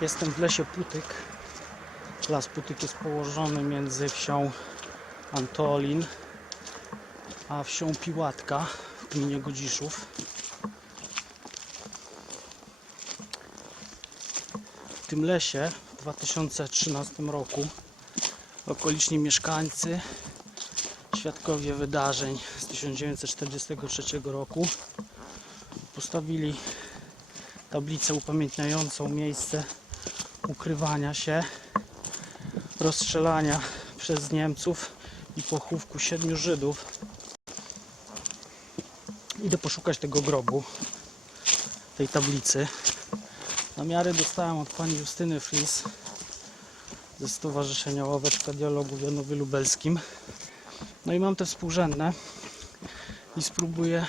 Jestem w lesie Putyk. Las Putyk jest położony między wsią Antolin a wsią Piłatka w gminie Godziszów. W tym lesie w 2013 roku okoliczni mieszkańcy, świadkowie wydarzeń z 1943 roku postawili tablicę upamiętniającą miejsce ukrywania się, rozstrzelania przez Niemców i pochówku siedmiu Żydów. Idę poszukać tego grobu, tej tablicy. Namiary dostałem od pani Justyny Flis ze Stowarzyszenia Ławeczka Dialogu w Janowie Lubelskim. No i mam te współrzędne i spróbuję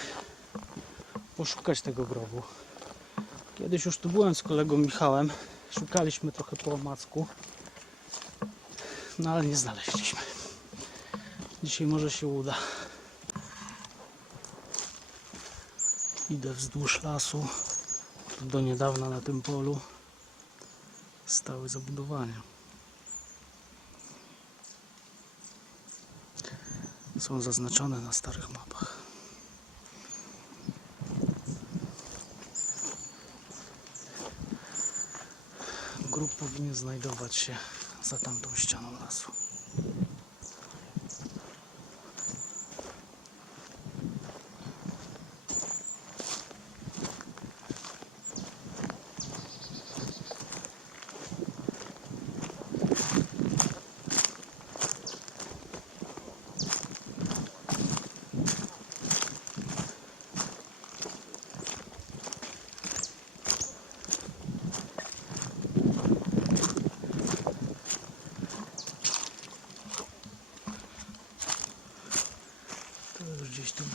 poszukać tego grobu. Kiedyś już tu byłem z kolegą Michałem. Szukaliśmy trochę po omacku. No ale nie znaleźliśmy. Dzisiaj może się uda. Idę wzdłuż lasu. Tu do niedawna na tym polu stały zabudowania. Są zaznaczone na starych mapach. Grób powinien znajdować się za tamtą ścianą lasu. To już gdzieś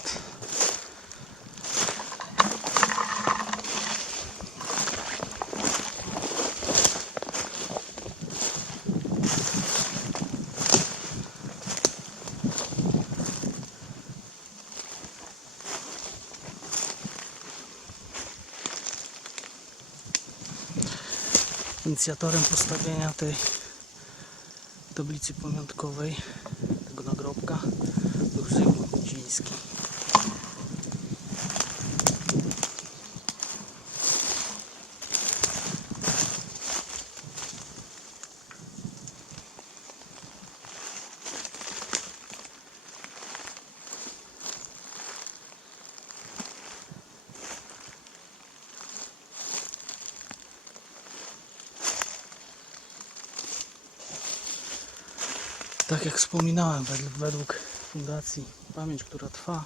tu Inicjatorem postawienia tej tablicy pamiątkowej, tego nagrobka, był Zygmunt Miciński. Tak jak wspominałem, według, fundacji Pamięć, która trwa,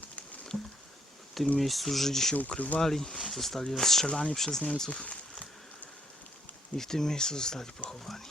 w tym miejscu Żydzi się ukrywali, zostali rozstrzelani przez Niemców i w tym miejscu zostali pochowani.